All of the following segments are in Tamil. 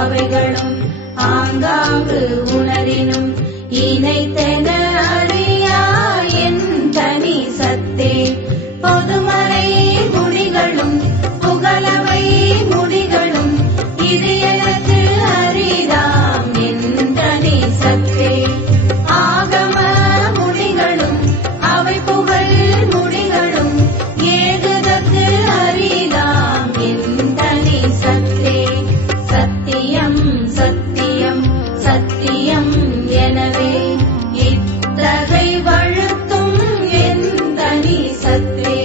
அவைகளும் ஆங்காங்கு உணரினும் இணைத்தென அறியார் என் தனி சத்தே. பொதுமறை முடிகளும் புகழவை முடிகளும் இது எனக்கு அரிதாம் என் தனி சத்தே. ஆகம முடிகளும் அவை புகழ் முடிகளும் ஏகுதற்கு அரிதாம் என் தனி சத்தே. சத்தியம் சத்தியம் சத்தியம் எனவே இத்தகை வழுத்தும் என் தனி சத்தே.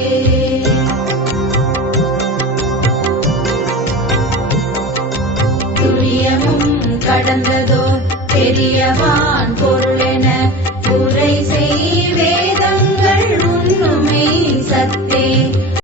துரியமும் கடந்ததோ பெரியவான் பொருளென உரை செய் வேதங்கள் உண்ணுமை சத்தே.